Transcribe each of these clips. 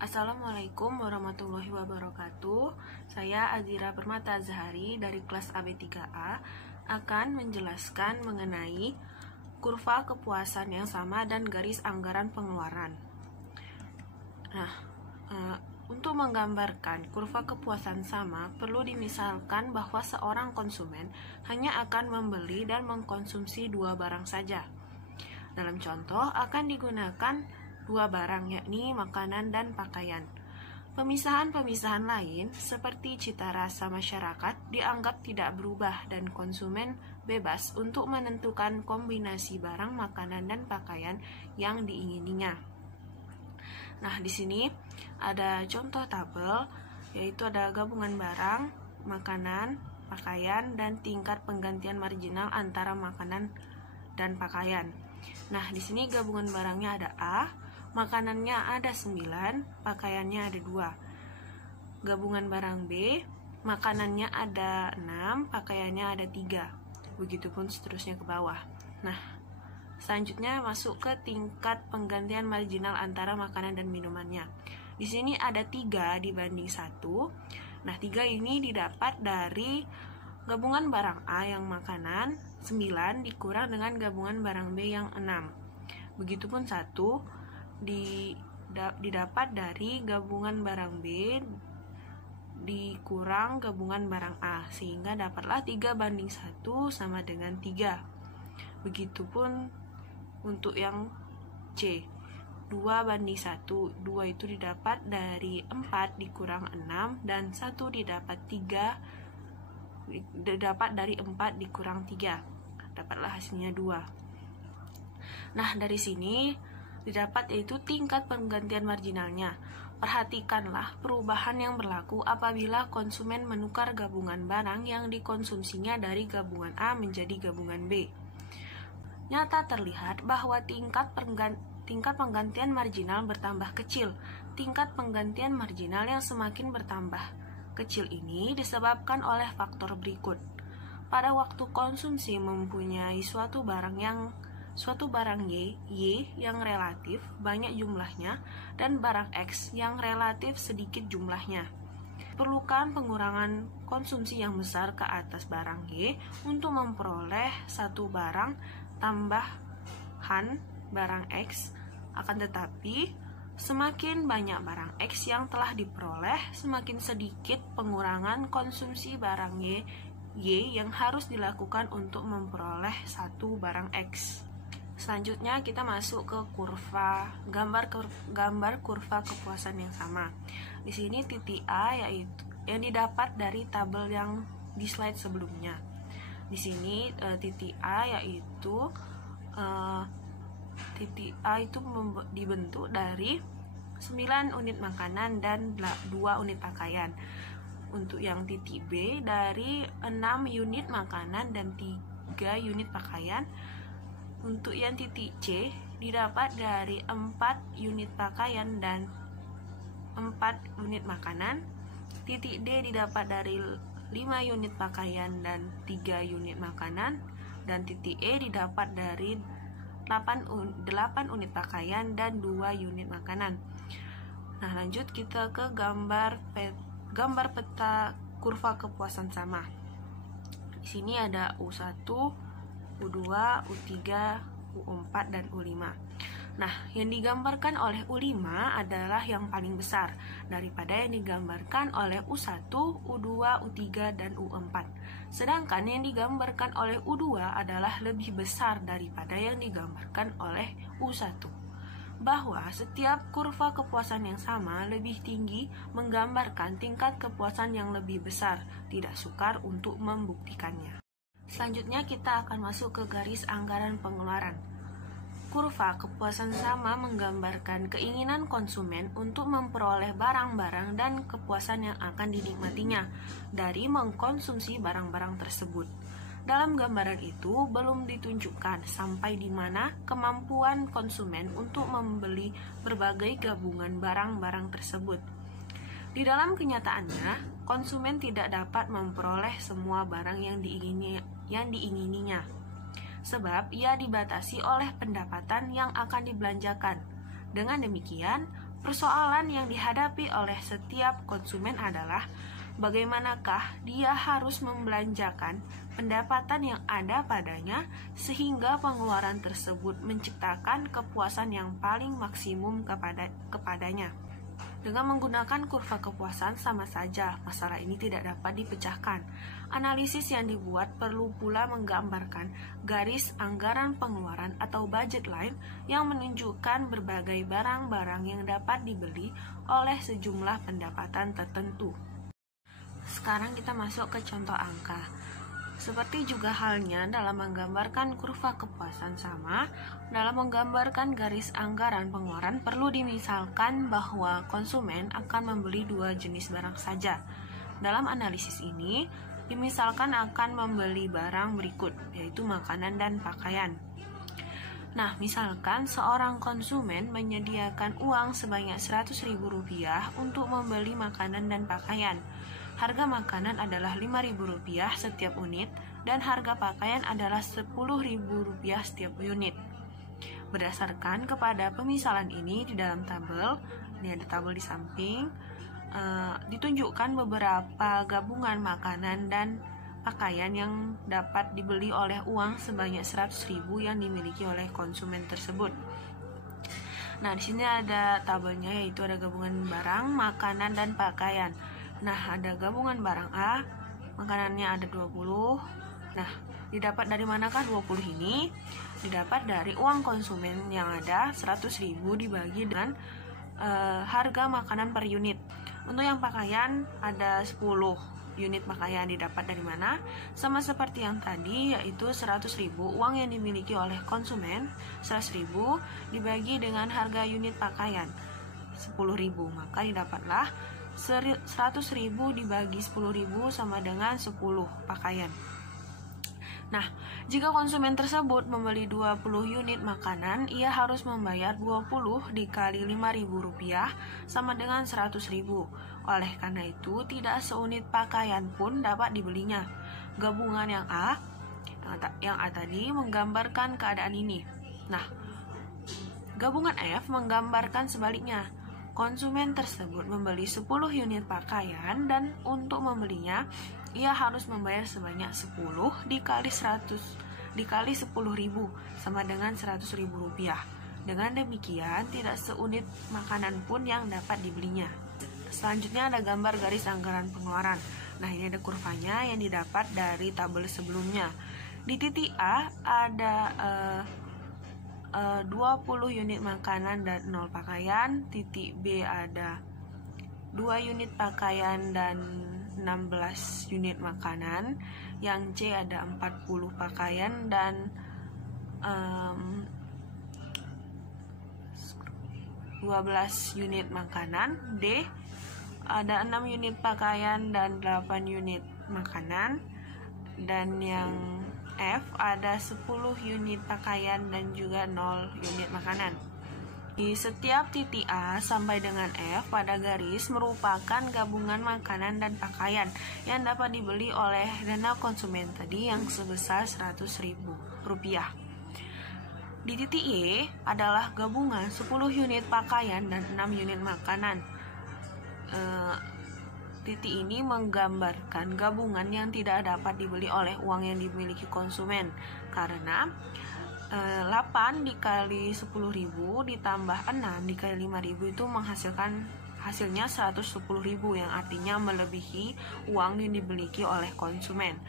Assalamualaikum warahmatullahi wabarakatuh. Saya Azira Permata Zahari dari kelas AB3A akan menjelaskan mengenai kurva kepuasan yang sama dan garis anggaran pengeluaran. Untuk menggambarkan kurva kepuasan sama, perlu dimisalkan bahwa seorang konsumen hanya akan membeli dan mengkonsumsi dua barang saja. Dalam contoh, akan digunakan dua barang, yakni makanan dan pakaian. Pemisahan-pemisahan lain, seperti cita rasa masyarakat, dianggap tidak berubah dan konsumen bebas untuk menentukan kombinasi barang, makanan, dan pakaian yang diingininya. Nah, di sini ada contoh tabel, yaitu ada gabungan barang, makanan, pakaian, dan tingkat penggantian marginal antara makanan dan pakaian. Nah, di sini gabungan barangnya ada A, makanannya ada 9, pakaiannya ada 2. Gabungan barang B, makanannya ada 6, pakaiannya ada 3. Begitupun seterusnya ke bawah. Nah, selanjutnya masuk ke tingkat penggantian marginal antara makanan dan minumannya. Di sini ada 3 dibanding 1. Nah, 3 ini didapat dari gabungan barang A yang makanan 9 dikurang dengan gabungan barang B yang 6. Begitupun 1 didapat dari gabungan barang B dikurang gabungan barang A, sehingga dapatlah 3 banding 1 sama dengan 3. Begitupun untuk yang C, 2 banding 1, 2 itu didapat dari 4 dikurang 6, dan 1 didapat dari 4 dikurang 3. Dapatlah hasilnya 2. Nah, dari sini didapat yaitu tingkat penggantian marginalnya. Perhatikanlah perubahan yang berlaku apabila konsumen menukar gabungan barang yang dikonsumsinya dari gabungan A menjadi gabungan B. Nyata terlihat bahwa tingkat penggantian marginal bertambah kecil. Tingkat penggantian marginal yang semakin bertambah kecil ini disebabkan oleh faktor berikut. Pada waktu konsumsi mempunyai suatu barang Y yang relatif banyak jumlahnya dan barang X yang relatif sedikit jumlahnya. Perlukan pengurangan konsumsi yang besar ke atas barang Y untuk memperoleh satu barang tambahan barang X. Akan tetapi, semakin banyak barang X yang telah diperoleh, semakin sedikit pengurangan konsumsi barang Y yang harus dilakukan untuk memperoleh satu barang X. Selanjutnya kita masuk ke gambar kurva kepuasan yang sama. Di sini titik A yaitu yang didapat dari tabel yang di slide sebelumnya. Di sini titik A yaitu dibentuk dari 9 unit makanan dan 2 unit pakaian. Untuk yang titik B dari 6 unit makanan dan 3 unit pakaian. Untuk yang titik C didapat dari 4 unit pakaian dan 4 unit makanan. Titik D didapat dari 5 unit pakaian dan 3 unit makanan. Dan titik E didapat dari 8 unit pakaian dan 2 unit makanan. Nah, lanjut kita ke gambar peta kurva kepuasan sama. Di sini ada U1, U2, U3, U4, dan U5. Nah, yang digambarkan oleh U5 adalah yang paling besar daripada yang digambarkan oleh U1, U2, U3, dan U4. Sedangkan yang digambarkan oleh U2 adalah lebih besar daripada yang digambarkan oleh U1. Bahwa setiap kurva kepuasan yang sama lebih tinggi menggambarkan tingkat kepuasan yang lebih besar, tidak sukar untuk membuktikannya. Selanjutnya kita akan masuk ke garis anggaran pengeluaran. Kurva kepuasan sama menggambarkan keinginan konsumen untuk memperoleh barang-barang dan kepuasan yang akan dinikmatinya dari mengkonsumsi barang-barang tersebut. Dalam gambaran itu belum ditunjukkan sampai di mana kemampuan konsumen untuk membeli berbagai gabungan barang-barang tersebut. Di dalam kenyataannya, konsumen tidak dapat memperoleh semua barang yang diingininya, sebab ia dibatasi oleh pendapatan yang akan dibelanjakan. Dengan demikian, Persoalan yang dihadapi oleh setiap konsumen adalah bagaimanakah dia harus membelanjakan pendapatan yang ada padanya sehingga pengeluaran tersebut menciptakan kepuasan yang paling maksimum kepadanya. Dengan menggunakan kurva kepuasan sama saja, masalah ini tidak dapat dipecahkan. Analisis yang dibuat perlu pula menggambarkan garis anggaran pengeluaran atau budget line yang menunjukkan berbagai barang-barang yang dapat dibeli oleh sejumlah pendapatan tertentu. Sekarang kita masuk ke contoh angka. Seperti juga halnya dalam menggambarkan kurva kepuasan sama, dalam menggambarkan garis anggaran pengeluaran perlu dimisalkan bahwa konsumen akan membeli dua jenis barang saja. Dalam analisis ini, dimisalkan akan membeli barang berikut, yaitu makanan dan pakaian. Nah, misalkan seorang konsumen menyediakan uang sebanyak Rp100.000 untuk membeli makanan dan pakaian. Harga makanan adalah Rp5.000 setiap unit dan harga pakaian adalah Rp10.000 setiap unit. Berdasarkan kepada pemisalan ini di dalam tabel, ini ada tabel di samping, ditunjukkan beberapa gabungan makanan dan pakaian yang dapat dibeli oleh uang sebanyak 100.000 yang dimiliki oleh konsumen tersebut. Nah, di sini ada tabelnya, yaitu ada gabungan barang, makanan, dan pakaian. Nah, ada gabungan barang A, makanannya ada 20. Nah, didapat dari manakah 20 ini? Didapat dari uang konsumen yang ada 100.000 dibagi dengan harga makanan per unit. Untuk yang pakaian ada 10 unit pakaian, didapat dari mana? Sama seperti yang tadi, yaitu 100.000 uang yang dimiliki oleh konsumen, 100.000 dibagi dengan harga unit pakaian 10.000, maka didapatlah 100.000 dibagi 10.000 sama dengan 10 pakaian. Nah, jika konsumen tersebut membeli 20 unit makanan, ia harus membayar 20 dikali Rp5.000 sama dengan 100.000. Oleh karena itu, tidak seunit pakaian pun dapat dibelinya. Gabungan yang A tadi menggambarkan keadaan ini. Nah, gabungan F menggambarkan sebaliknya. Konsumen tersebut membeli 10 unit pakaian dan untuk membelinya ia harus membayar sebanyak 10 dikali 10.000 sama dengan Rp100.000. Dengan demikian tidak seunit makanan pun yang dapat dibelinya. Selanjutnya ada gambar garis anggaran pengeluaran. Nah, ini ada kurvanya yang didapat dari tabel sebelumnya. Di titik A ada 20 unit makanan dan 0 pakaian. Titik B ada 2 unit pakaian dan 16 unit makanan. Yang C ada 40 pakaian dan 12 unit makanan. D ada 6 unit pakaian dan 8 unit makanan. Dan yang F ada 10 unit pakaian dan juga 0 unit makanan. Di setiap titik A sampai dengan F pada garis merupakan gabungan makanan dan pakaian yang dapat dibeli oleh dana konsumen tadi yang sebesar Rp100.000. Di titik Y adalah gabungan 10 unit pakaian dan 6 unit makanan. Titik ini menggambarkan gabungan yang tidak dapat dibeli oleh uang yang dimiliki konsumen, karena 8 dikali 10.000 ditambah 6 dikali 5.000 itu menghasilkan hasilnya 110.000, yang artinya melebihi uang yang dimiliki oleh konsumen.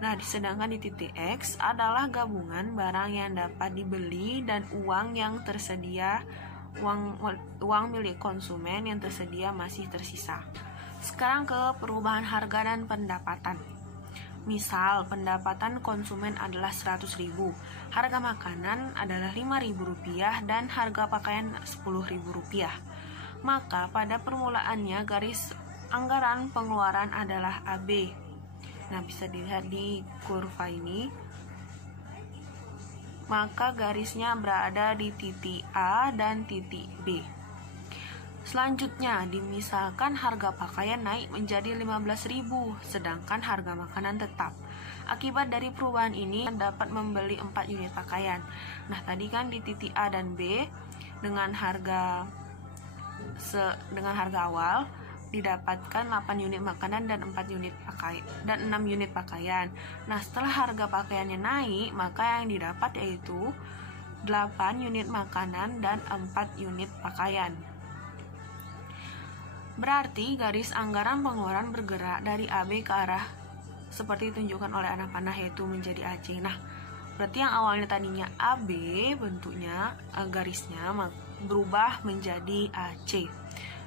Nah, sedangkan di titik X adalah gabungan barang yang dapat dibeli dan uang yang tersedia, uang milik konsumen yang tersedia masih tersisa. Sekarang ke perubahan harga dan pendapatan. Misal, pendapatan konsumen adalah 100.000, harga makanan adalah Rp5.000 dan harga pakaian Rp10.000. Maka pada permulaannya garis anggaran pengeluaran adalah AB. Nah, bisa dilihat di kurva ini. Maka garisnya berada di titik A dan titik B. Selanjutnya, dimisalkan harga pakaian naik menjadi Rp15.000, sedangkan harga makanan tetap. Akibat dari perubahan ini dapat membeli 4 unit pakaian. Nah, tadi kan di titik A dan B dengan harga dengan harga awal didapatkan 8 unit makanan dan 6 unit pakaian. Nah, setelah harga pakaiannya naik, maka yang didapat yaitu 8 unit makanan dan 4 unit pakaian. Berarti garis anggaran pengeluaran bergerak dari AB ke arah seperti ditunjukkan oleh anak panah, yaitu menjadi AC. Nah, berarti yang awalnya tadinya AB bentuknya garisnya berubah menjadi AC.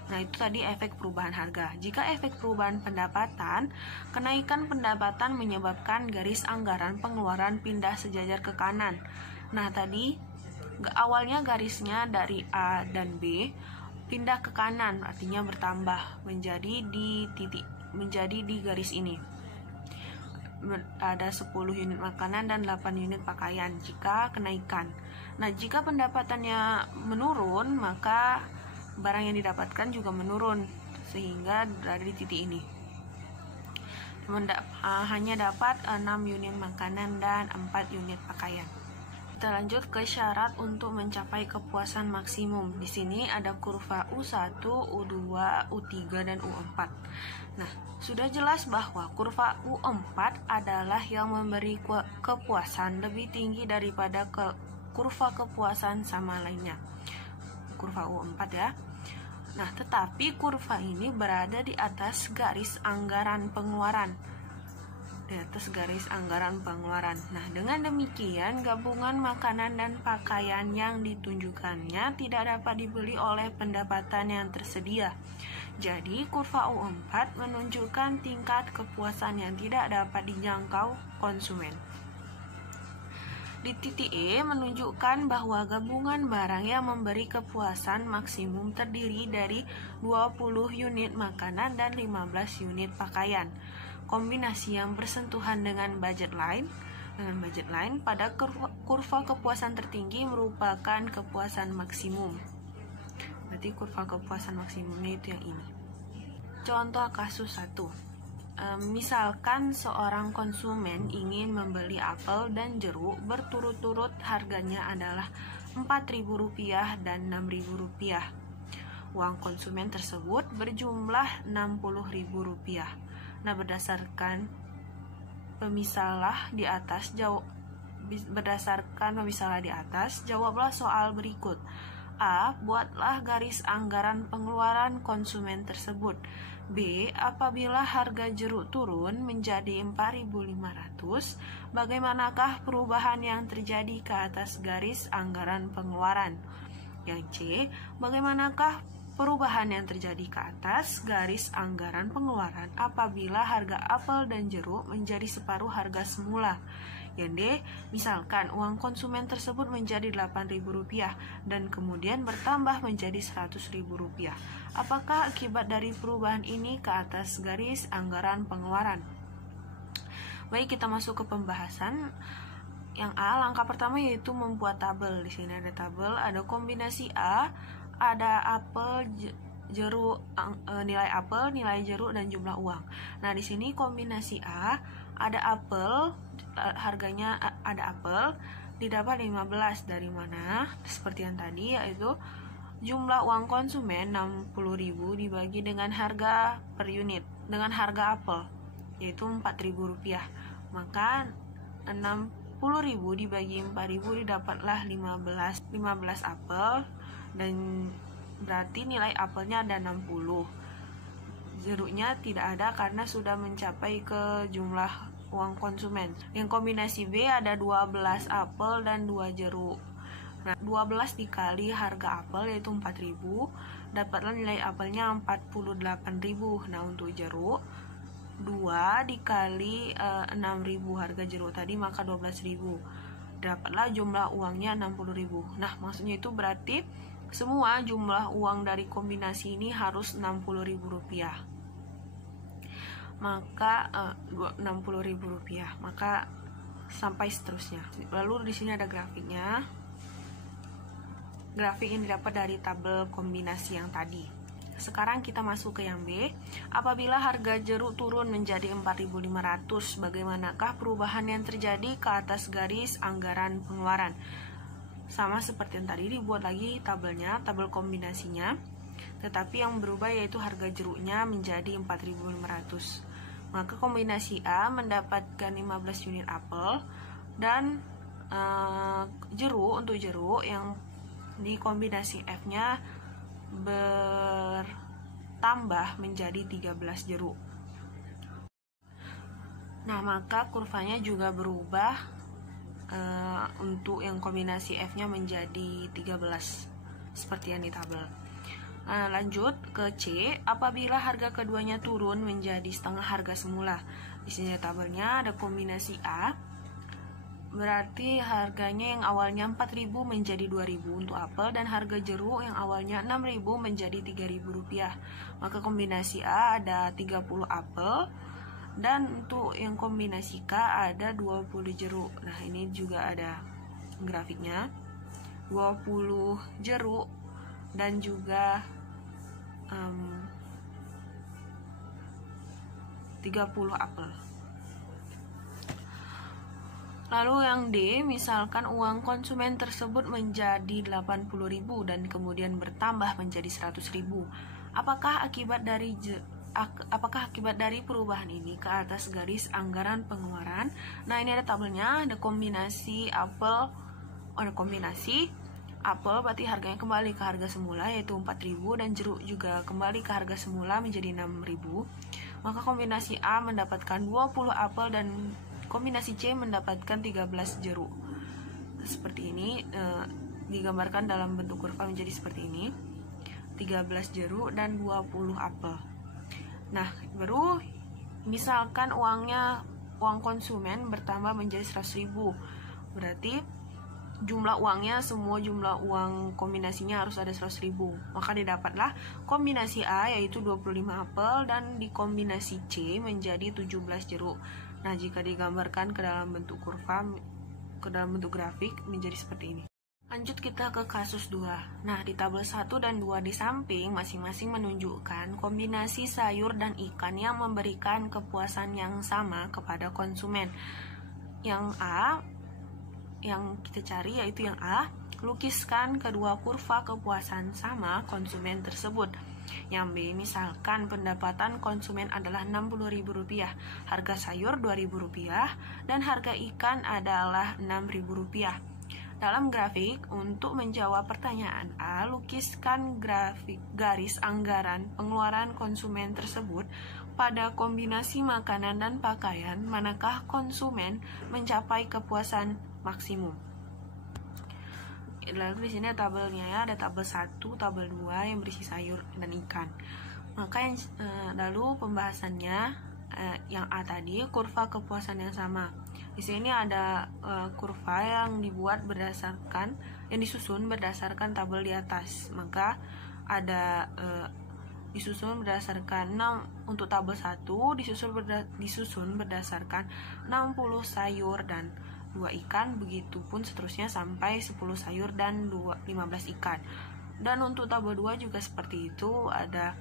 Nah, itu tadi efek perubahan harga. Jika efek perubahan pendapatan, kenaikan pendapatan menyebabkan garis anggaran pengeluaran pindah sejajar ke kanan. Nah, tadi awalnya garisnya dari A dan B pindah ke kanan, artinya bertambah menjadi di garis ini. Ada 10 unit makanan dan 8 unit pakaian jika kenaikan. Nah, jika pendapatannya menurun, maka barang yang didapatkan juga menurun sehingga berada di titik ini. Hanya dapat 6 unit makanan dan 4 unit pakaian. Kita lanjut ke syarat untuk mencapai kepuasan maksimum. Di sini ada kurva U1, U2, U3 dan U4. Nah, sudah jelas bahwa kurva U4 adalah yang memberi kepuasan lebih tinggi daripada kurva kepuasan sama lainnya. Kurva U4 ya. Nah, tetapi kurva ini berada di atas garis anggaran pengeluaran. Nah, dengan demikian gabungan makanan dan pakaian yang ditunjukkannya tidak dapat dibeli oleh pendapatan yang tersedia. Jadi, kurva U4 menunjukkan tingkat kepuasan yang tidak dapat dijangkau konsumen. Di titik E menunjukkan bahwa gabungan barang yang memberi kepuasan maksimum terdiri dari 20 unit makanan dan 15 unit pakaian. Kombinasi yang bersentuhan dengan budget line pada kurva kepuasan tertinggi merupakan kepuasan maksimum. Berarti kurva kepuasan maksimumnya itu yang ini. Contoh kasus 1. Misalkan seorang konsumen ingin membeli apel dan jeruk berturut-turut, harganya adalah Rp4.000 dan Rp6.000. Uang konsumen tersebut berjumlah Rp60.000. Nah, berdasarkan pemisalah di atas, jawablah soal berikut. A. Buatlah garis anggaran pengeluaran konsumen tersebut. B. Apabila harga jeruk turun menjadi 4.500, bagaimanakah perubahan yang terjadi ke atas garis anggaran pengeluaran? Yang C. Bagaimanakah perubahan yang terjadi ke atas garis anggaran pengeluaran apabila harga apel dan jeruk menjadi separuh harga semula? Yang D. Misalkan uang konsumen tersebut menjadi Rp8.000 dan kemudian bertambah menjadi Rp100.000. Apakah akibat dari perubahan ini ke atas garis anggaran pengeluaran? Baik, kita masuk ke pembahasan. Yang A, langkah pertama yaitu membuat tabel. Di sini ada tabel, ada kombinasi A, ada apel, jeruk, nilai apel, nilai jeruk dan jumlah uang. Nah, di sini kombinasi A, ada apel, harganya ada apel, didapat 15. Dari mana? Seperti yang tadi, yaitu jumlah uang konsumen 60.000 dibagi dengan harga per unit, dengan harga apel yaitu Rp4.000. Maka 60.000 dibagi 4.000 didapatlah 15 apel, dan berarti nilai apelnya ada 60. Jeruknya tidak ada karena sudah mencapai ke jumlah uang konsumen. Yang kombinasi B ada 12 apel dan 2 jeruk. Nah, 12 dikali harga apel yaitu 4.000, dapatlah nilai apelnya 48.000. Nah, untuk jeruk 2 dikali 6.000 harga jeruk tadi, maka 12.000. Dapatlah jumlah uangnya 60.000. Nah, maksudnya itu berarti semua jumlah uang dari kombinasi ini harus Rp60.000. Maka Rp60.000, maka sampai seterusnya. Lalu di sini ada grafiknya. Grafik yang didapat dari tabel kombinasi yang tadi. Sekarang kita masuk ke yang B. Apabila harga jeruk turun menjadi 4.500, bagaimanakah perubahan yang terjadi ke atas garis anggaran pengeluaran? Sama seperti yang tadi, dibuat lagi tabelnya, tabel kombinasinya. tetapi yang berubah yaitu harga jeruknya menjadi 4.500. Maka kombinasi A mendapatkan 15 unit apel dan jeruk yang di kombinasi F-nya bertambah menjadi 13 jeruk. Nah, maka kurvanya juga berubah untuk yang kombinasi F-nya menjadi 13 seperti yang di tabel. Lanjut ke C, apabila harga keduanya turun menjadi setengah harga semula. Di sini tabelnya ada kombinasi A, berarti harganya yang awalnya 4.000 menjadi 2.000 untuk apel, dan harga jeruk yang awalnya 6.000 menjadi 3.000 rupiah. Maka kombinasi A ada 30 apel, dan untuk yang kombinasi K ada 20 jeruk. Nah, ini juga ada grafiknya, 20 jeruk dan juga 30 apel. Lalu yang D, misalkan uang konsumen tersebut menjadi 80.000 dan kemudian bertambah menjadi 100.000. Apakah akibat dari perubahan ini ke atas garis anggaran pengeluaran? Nah, ini ada tabelnya, ada kombinasi apel, apel berarti harganya kembali ke harga semula yaitu 4.000, dan jeruk juga kembali ke harga semula menjadi 6.000. Maka kombinasi A mendapatkan 20 apel dan kombinasi C mendapatkan 13 jeruk. Seperti ini digambarkan dalam bentuk kurva menjadi seperti ini, 13 jeruk dan 20 apel. Nah, baru misalkan uang konsumen bertambah menjadi 100.000, berarti jumlah uangnya, semua jumlah uang kombinasinya harus ada 100.000. Maka didapatlah kombinasi A yaitu 25 apel dan di kombinasi C menjadi 17 jeruk. Nah, jika digambarkan ke dalam bentuk kurva, ke dalam bentuk grafik menjadi seperti ini. Lanjut kita ke kasus 2. Nah, di tabel 1 dan 2 di samping masing-masing menunjukkan kombinasi sayur dan ikan yang memberikan kepuasan yang sama kepada konsumen. Yang kita cari yaitu yang A, lukiskan kedua kurva kepuasan sama konsumen tersebut. Yang B, misalkan pendapatan konsumen adalah Rp60.000, harga sayur Rp2.000, dan harga ikan adalah Rp6.000. Dalam grafik, untuk menjawab pertanyaan A, lukiskan garis anggaran pengeluaran konsumen tersebut pada kombinasi makanan dan pakaian, manakah konsumen mencapai kepuasan maksimum. Lalu di sini ada tabelnya ya, ada tabel 1, tabel 2 yang berisi sayur dan ikan. Maka lalu pembahasannya yang A tadi, kurva kepuasan yang sama. Di sini ada kurva yang disusun berdasarkan tabel di atas. Maka ada disusun berdasarkan 6 untuk tabel 1 disusun berdasarkan 60 sayur dan 2 ikan, begitupun seterusnya sampai 10 sayur dan 15 ikan. Dan untuk tabel 2 juga seperti itu, ada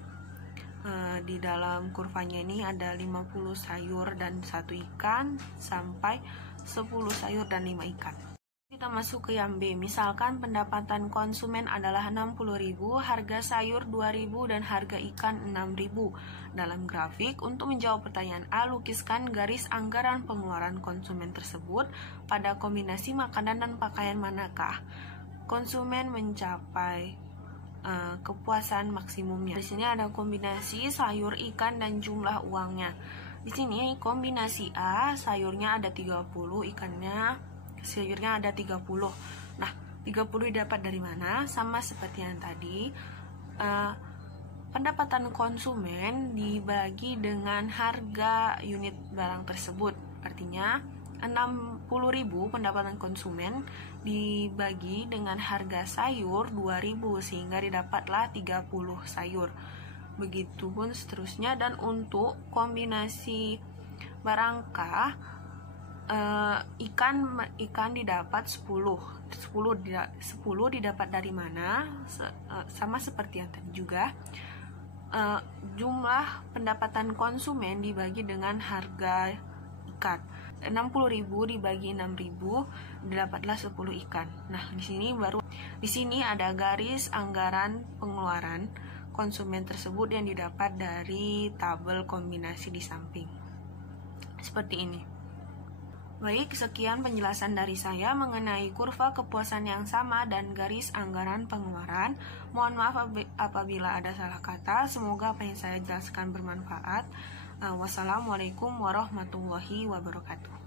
di dalam kurvanya ini ada 50 sayur dan 1 ikan sampai 10 sayur dan 5 ikan. Kita masuk ke yang B, misalkan pendapatan konsumen adalah 60.000, harga sayur 2.000 dan harga ikan 6.000. Dalam grafik, untuk menjawab pertanyaan A, lukiskan garis anggaran pengeluaran konsumen tersebut pada kombinasi makanan dan pakaian, manakah konsumen mencapai kepuasan maksimumnya. Di sini ada kombinasi sayur, ikan, dan jumlah uangnya. Di sini kombinasi A, sayurnya ada 30, sayurnya ada 30. Nah, 30 didapat dari mana? Sama seperti yang tadi, pendapatan konsumen dibagi dengan harga unit barang tersebut. Artinya 60.000 pendapatan konsumen dibagi dengan harga sayur 2.000 sehingga didapatlah 30 sayur. Begitupun seterusnya. Dan untuk kombinasi barang K, ikan didapat 10 didapat dari mana? Sama seperti yang tadi juga, jumlah pendapatan konsumen dibagi dengan harga ikan. 60.000 dibagi 6.000 didapatlah 10 ikan. Nah, di sini ada garis anggaran pengeluaran konsumen tersebut yang didapat dari tabel kombinasi di samping. Seperti ini. Baik, sekian penjelasan dari saya mengenai kurva kepuasan yang sama dan garis anggaran pengeluaran. Mohon maaf apabila ada salah kata. Semoga apa yang saya jelaskan bermanfaat. Wassalamualaikum warahmatullahi wabarakatuh.